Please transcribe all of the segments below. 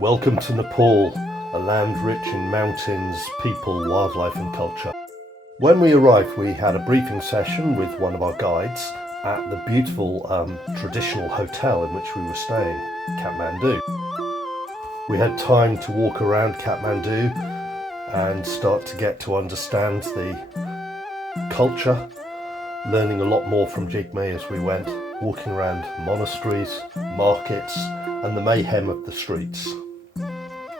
Welcome to Nepal, a land rich in mountains, people, wildlife and culture. When we arrived, we had a briefing session with one of our guides at the beautiful traditional hotel in which we were staying, Kathmandu. We had time to walk around Kathmandu and start to get to understand the culture, learning a lot more from Jigme as we went, walking around monasteries, markets and the mayhem of the streets.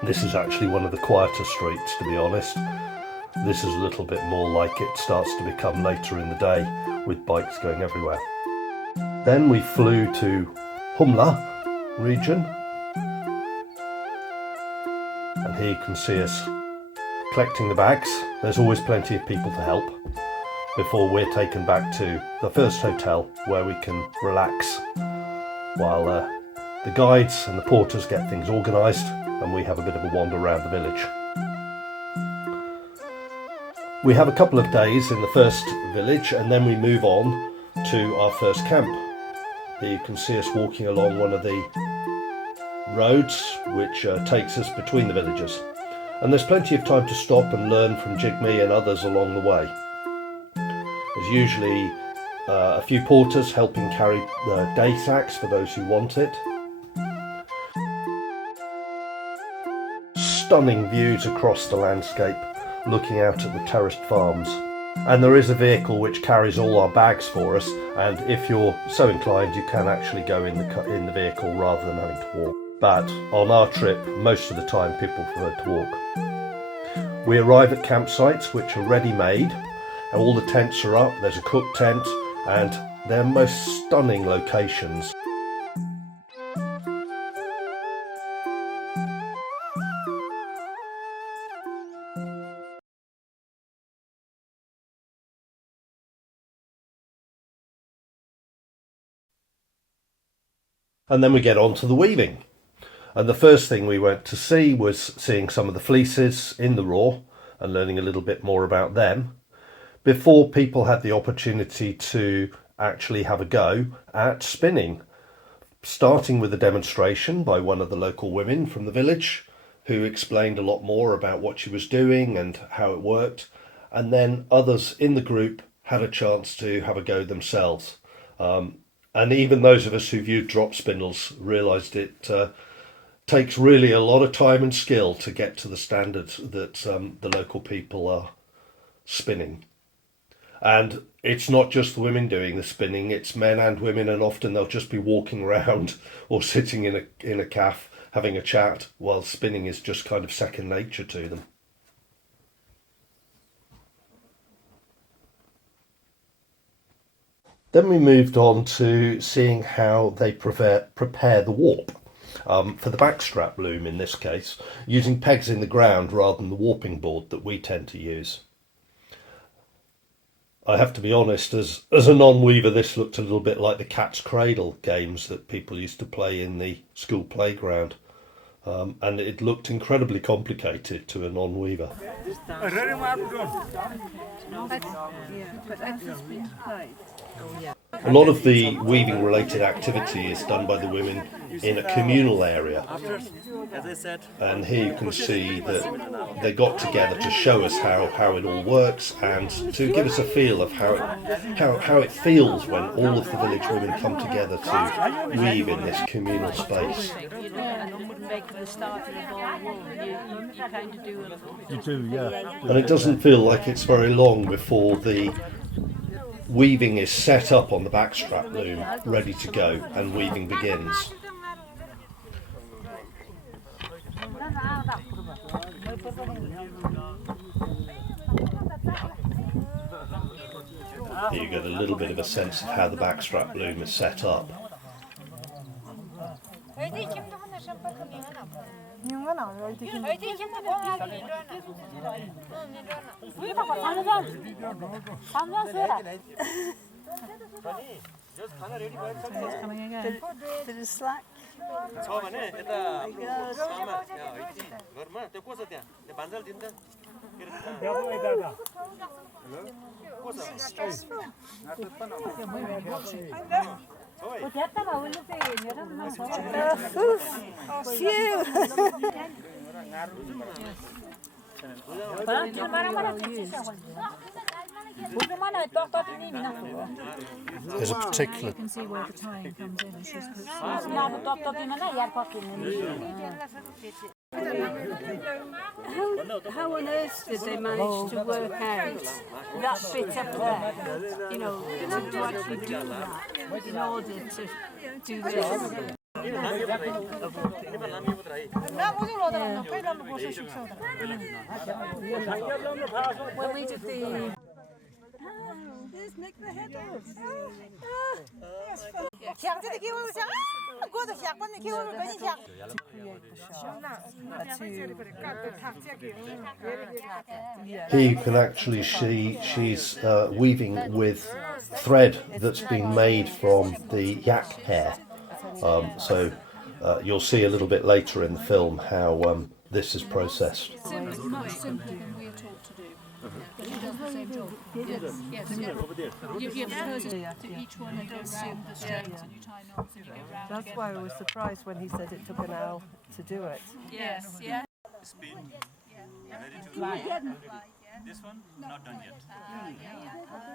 This is actually one of the quieter streets, to be honest. This is a little bit more like it starts to become later in the day with bikes going everywhere. Then we flew to Humla Region, and here you can see us collecting the bags. There's always plenty of people to help before we're taken back to the first hotel where we can relax while the guides and the porters get things organised and we have a bit of a wander around the village. We have a couple of days in the first village and then we move on to our first camp. Here you can see us walking along one of the roads which takes us between the villages. And there's plenty of time to stop and learn from Jigme and others along the way. There's usually a few porters helping carry the day sacks for those who want it. Stunning views across the landscape, looking out at the terraced farms. And there is a vehicle which carries all our bags for us, and if you're so inclined you can actually go in the vehicle rather than having to walk. But on our trip, most of the time people prefer to walk. We arrive at campsites which are ready made. All the tents are up, there's a cook tent, and they're most stunning locations. And then we get on to the weaving. And the first thing we went to see was seeing some of the fleeces in the raw and learning a little bit more about them before people had the opportunity to actually have a go at spinning, starting with a demonstration by one of the local women from the village who explained a lot more about what she was doing and how it worked, and then others in the group had a chance to have a go themselves. And even those of us who viewed drop spindles realised it takes really a lot of time and skill to get to the standards that the local people are spinning. And it's not just the women doing the spinning, it's men and women, and often they'll just be walking around or sitting in a cafe having a chat while spinning is just kind of second nature to them. Then we moved on to seeing how they prepare the warp for the backstrap loom in this case, using pegs in the ground rather than the warping board that we tend to use. I have to be honest, as a non-weaver, this looked a little bit like the cat's cradle games that people used to play in the school playground. And it looked incredibly complicated to a non-weaver. A lot of the weaving related activity is done by the women in a communal area, and here you can see that they got together to show us how it all works and to give us a feel of how it feels when all of the village women come together to weave in this communal space. You do, yeah. And it doesn't feel like it's very long before the weaving is set up on the backstrap loom, ready to go, and weaving begins. Here you get a little bit of a sense of how the backstrap loom is set up. There's a particular. You can see where the tying comes in. It's just How on earth did they manage to work out that bit up there? You know, to actually do that in order to do this. when we did the Here you can actually see she's weaving with thread that's been made from the yak hair. So you'll see a little bit later in the film how this is processed. it's much simpler than we are taught to do. But she does the same job. Yes. You propose to each one and don't assume the strings and you tie knots and you go round. That's why I was surprised when he said it took an hour to do it. Yes, yeah. Spin, ready to fly. This one, not done yet.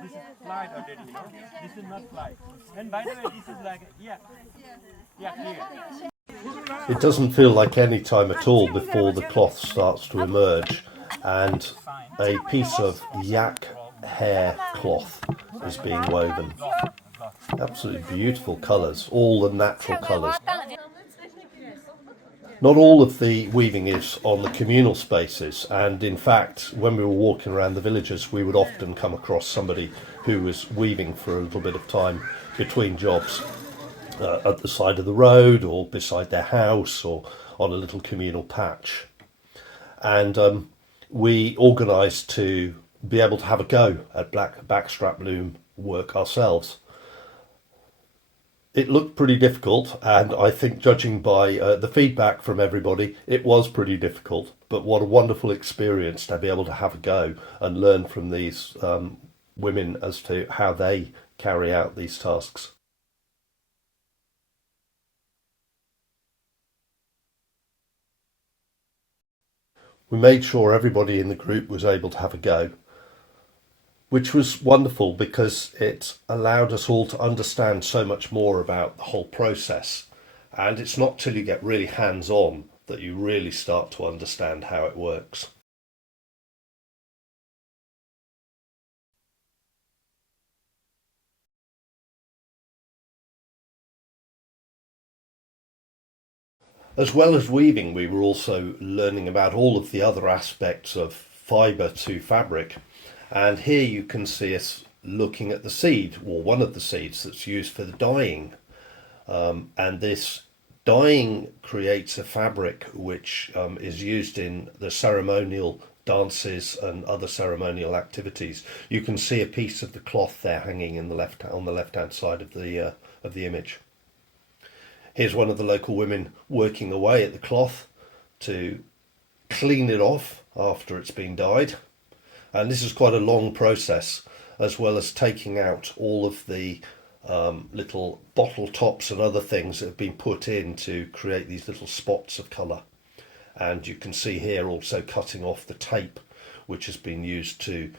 This is flight already, you know? This is not flight. And by the way, this is like, yeah, here. It doesn't feel like any time at all before the cloth starts to emerge and a piece of yak hair cloth is being woven. Absolutely beautiful colours, all the natural colours. Not all of the weaving is on the communal spaces, and in fact when we were walking around the villages we would often come across somebody who was weaving for a little bit of time between jobs at the side of the road or beside their house or on a little communal patch. And we organised to be able to have a go at backstrap loom work ourselves. It looked pretty difficult, and I think judging by the feedback from everybody, it was pretty difficult, but what a wonderful experience to be able to have a go and learn from these women as to how they carry out these tasks. We made sure everybody in the group was able to have a go, which was wonderful because it allowed us all to understand so much more about the whole process. And it's not till you get really hands-on that you really start to understand how it works. As well as weaving, we were also learning about all of the other aspects of fibre to fabric. And here you can see us looking at the seed, or one of the seeds that's used for the dyeing. And this dyeing creates a fabric which is used in the ceremonial dances and other ceremonial activities. You can see a piece of the cloth there hanging in on the left-hand side of the image. Here's one of the local women working away at the cloth to clean it off after it's been dyed. And this is quite a long process, as well as taking out all of the little bottle tops and other things that have been put in to create these little spots of colour. And you can see here also cutting off the tape, which has been used to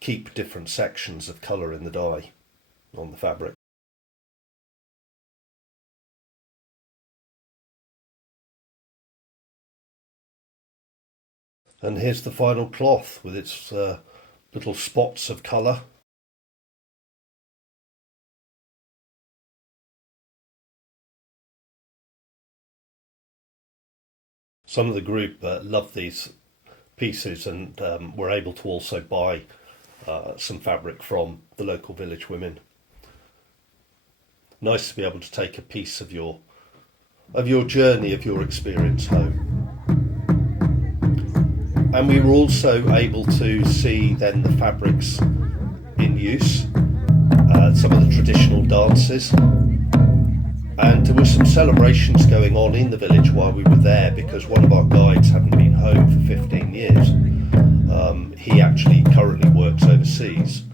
keep different sections of colour in the dye on the fabric. And here's the final cloth with its little spots of colour. Some of the group loved these pieces and were able to also buy some fabric from the local village women. Nice to be able to take a piece of your journey, of your experience home. And we were also able to see then the fabrics in use, some of the traditional dances, and there were some celebrations going on in the village while we were there because one of our guides hadn't been home for 15 years. He actually currently works overseas,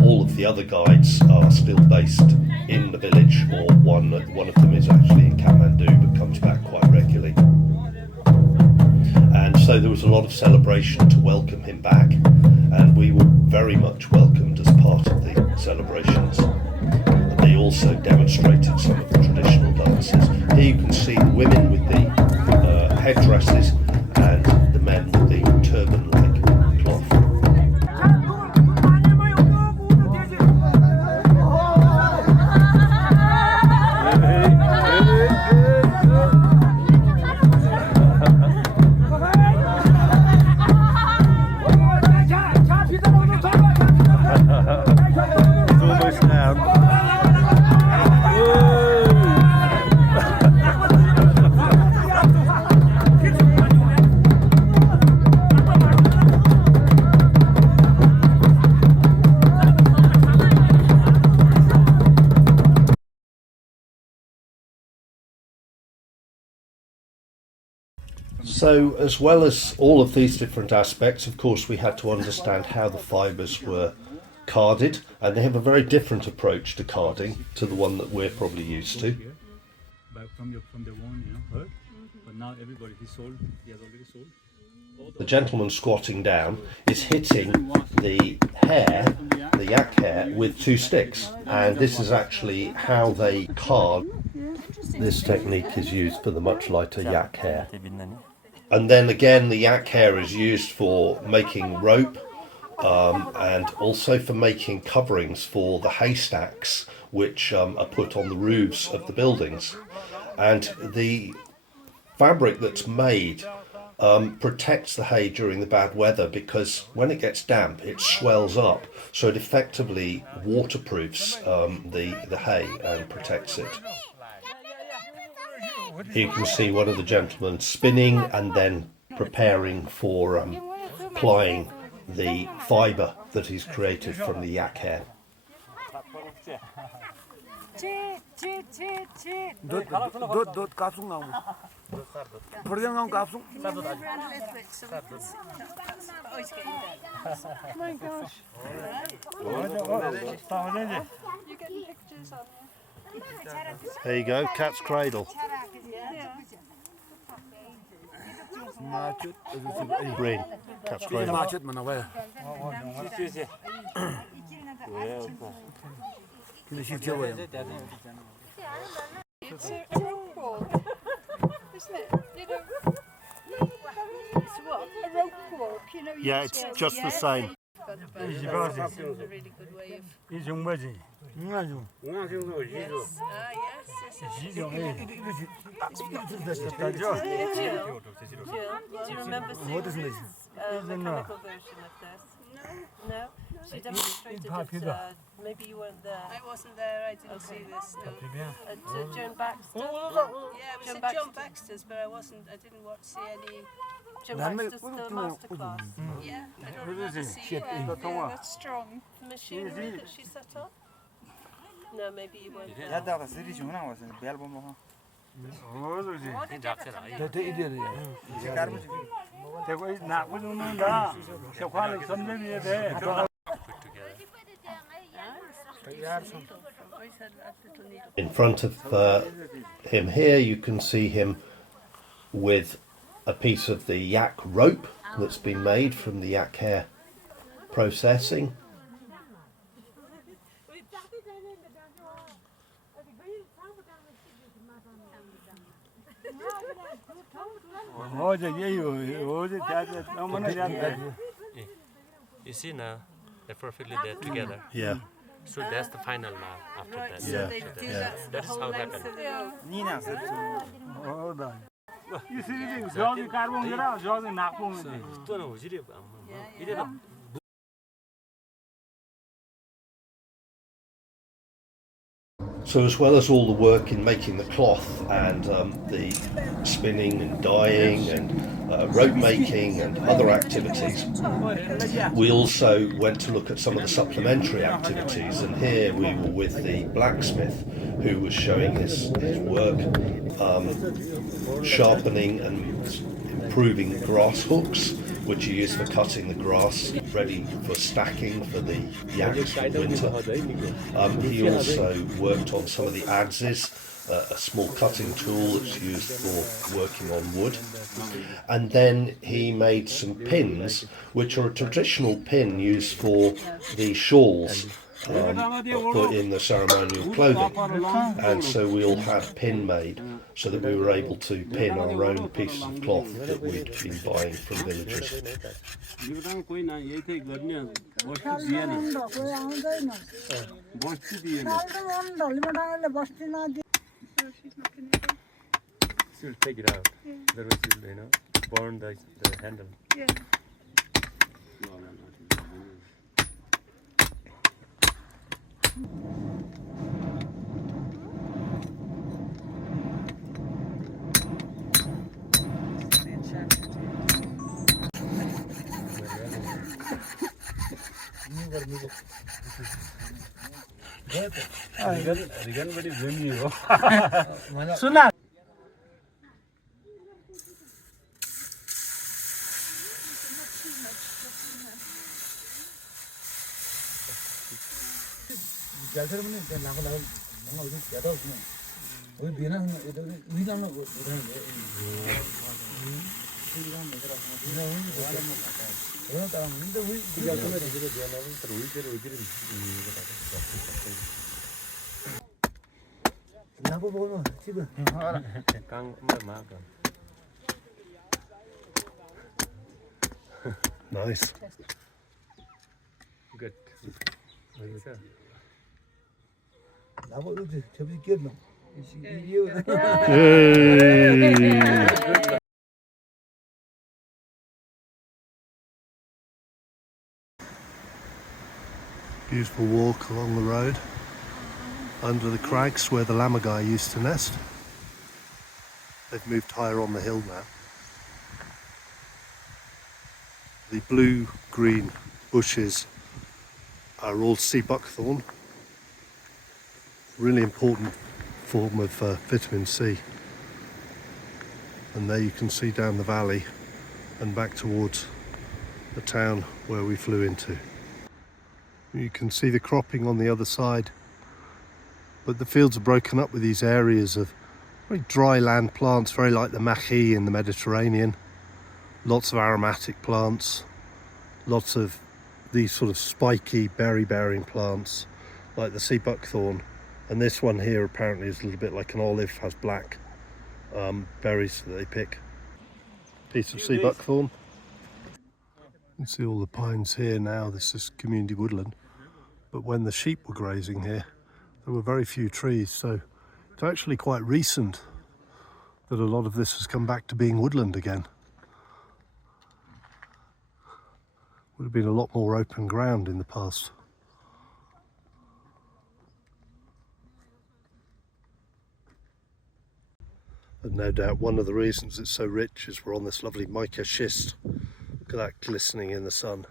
All of the other guides are still based in the village, or one of them is actually in Kathmandu but comes back quite regularly. And so there was a lot of celebration to welcome him back, and we were very much welcomed as part of the celebrations. They also demonstrated some of the traditional dances. Here you can see the women with the headdresses and the men with the turban-like cloth. It's almost down. So, as well as all of these different aspects, of course, we had to understand how the fibres were carded, and they have a very different approach to carding to the one that we're probably used to. From the one, hurt, but now everybody he has already sold. The gentleman squatting down is hitting the hair, the yak hair, with 2 sticks, and this is actually how they card. This technique is used for the much lighter yak hair. And then again, the yak hair is used for making rope, and also for making coverings for the haystacks which are put on the roofs of the buildings. And the fabric that's made protects the hay during the bad weather, because when it gets damp it swells up, so it effectively waterproofs the hay and protects it. Here you can see one of the gentlemen spinning and then preparing for plying the fibre that he's created from the yak hair. My gosh. There you go, cat's cradle. Green, cat's cradle. It's a rope walk, isn't it? You know, it's what? A rope walk, you know. Yeah, it's just the same. That's a really good way of... Yes. Yes. Do you remember seeing this mechanical version of this? No? She demonstrated it. Maybe you weren't there. I wasn't there, I didn't see this. No. At Joan Baxter? Yeah, it was at John Baxter's, but I didn't see any... Joan Baxter's the masterclass. Yeah, I don't remember seeing that. Yeah, that's strong. The machinery that she set up? No, maybe you weren't there. In front of him here you can see him with a piece of the yak rope that's been made from the yak hair processing. You see now, they're perfectly there together. Yeah. So that's the final now. After that, So they do that that is how it happened. So as well as all the work in making the cloth and the spinning and dyeing and rope making and other activities, we also went to look at some of the supplementary activities, and here we were with the blacksmith who was showing his work sharpening and improving grass hooks which he used for cutting the grass ready for stacking for the yaks for winter. He also worked on some of the adzes, a small cutting tool that's used for working on wood. And then he made some pins, which are a traditional pin used for the shawls put in the ceremonial clothing. And so we all had pin made so that we were able to pin our own pieces of cloth that we'd been buying from villagers. She'll take it out. Otherwise, she'll, burn the handle. Yeah. Nice. Good. Beautiful walk along the road under the crags where the lammergeier used to nest. They've moved higher on the hill now. The blue-green bushes are all sea buckthorn, really important form of vitamin C. And there you can see down the valley and back towards the town where we flew into. You can see the cropping on the other side, but the fields are broken up with these areas of very dry land plants, very like the machi in the Mediterranean. Lots of aromatic plants, lots of these sort of spiky berry-bearing plants like the sea buckthorn, and this one here apparently is a little bit like an olive, has black berries that they pick. Piece of sea buckthorn. You can see all the pines here now. This is community woodland, but when the sheep were grazing here there were very few trees, so it's actually quite recent that a lot of this has come back to being woodland again. Would have been a lot more open ground in the past. And no doubt one of the reasons it's so rich is we're on this lovely mica schist. Look at that glistening in the sun.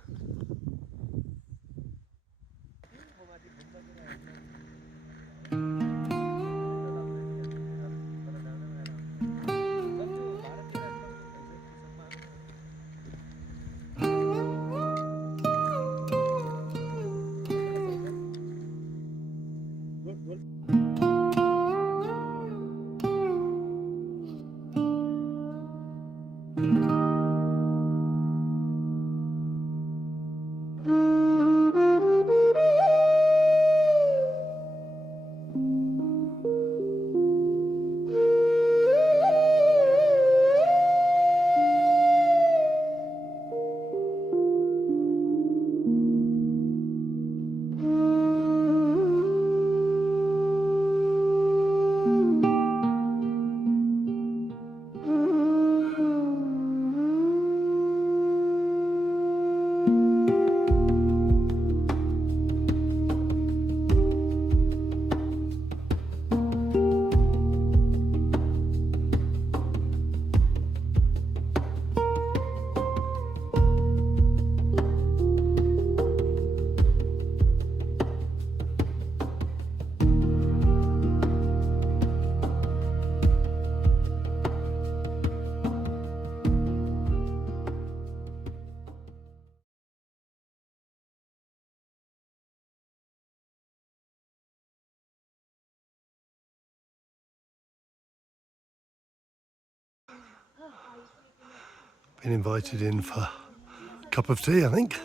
Been invited in for a cup of tea, I think.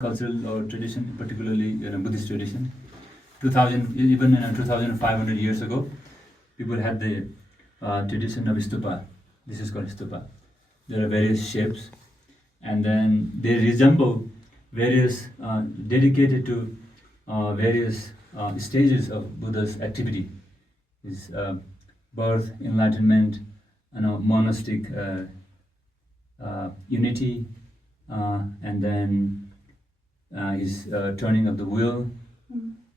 Cultural or tradition, particularly Buddhist tradition. 2000, even 2,500 years ago, people had the tradition of stupa. This is called stupa. There are various shapes, and then they resemble various dedicated to various stages of Buddha's activity. His birth, enlightenment, monastic unity, and then his turning of the wheel.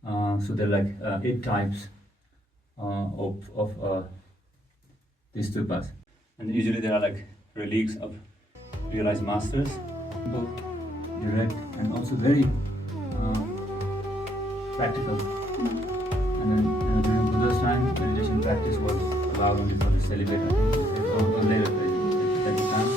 So there are like 8 types of these stupas. And usually there are like relics of realized masters, simple, direct, and also very practical. And then during Buddha's time, meditation practice was allowed only for the celibate, I think, or later, at the time.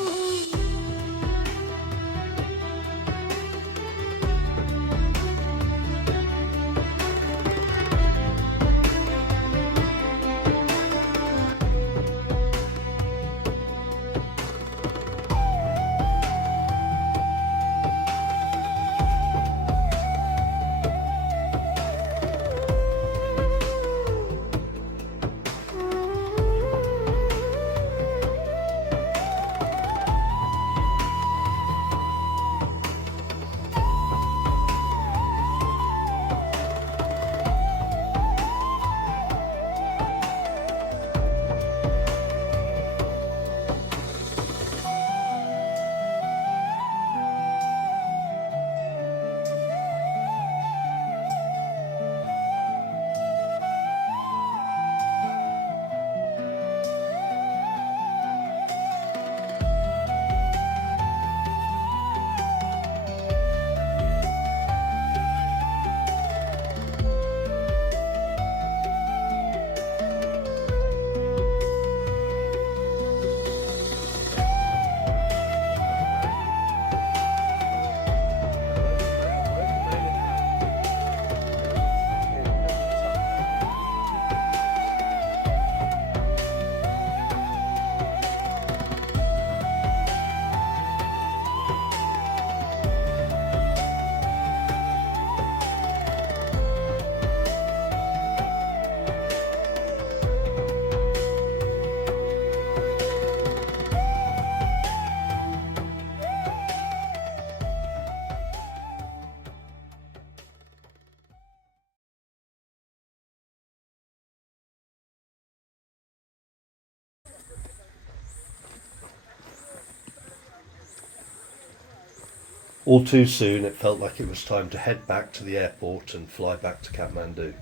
All too soon, it felt like it was time to head back to the airport and fly back to Kathmandu.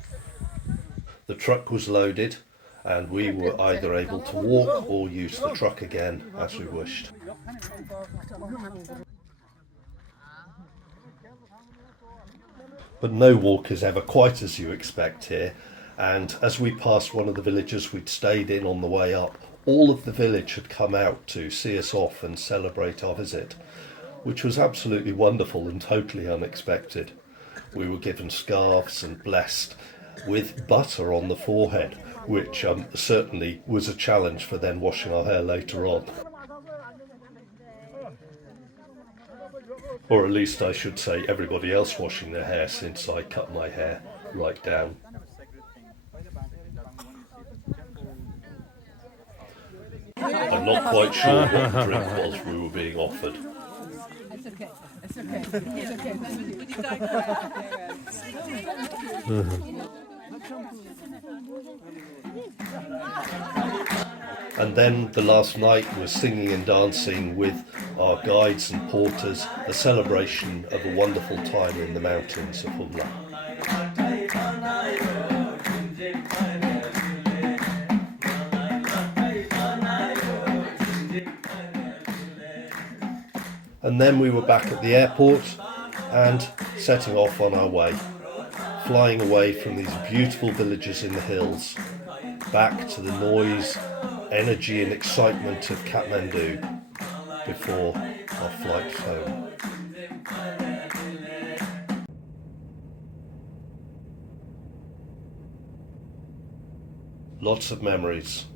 The truck was loaded, and we were either able to walk or use the truck again as we wished. But no walk is ever quite as you expect here, and as we passed one of the villages we'd stayed in on the way up, all of the village had come out to see us off and celebrate our visit, which was absolutely wonderful and totally unexpected. We were given scarves and blessed with butter on the forehead, which certainly was a challenge for then washing our hair later on. Or at least I should say everybody else washing their hair, since I cut my hair right down. I'm not quite sure what drink was we were being offered. It's okay. It's okay. It's okay. And then the last night was singing and dancing with our guides and porters, a celebration of a wonderful time in the mountains of Humla. And then we were back at the airport and setting off on our way, flying away from these beautiful villages in the hills, back to the noise, energy and excitement of Kathmandu before our flight home. Lots of memories.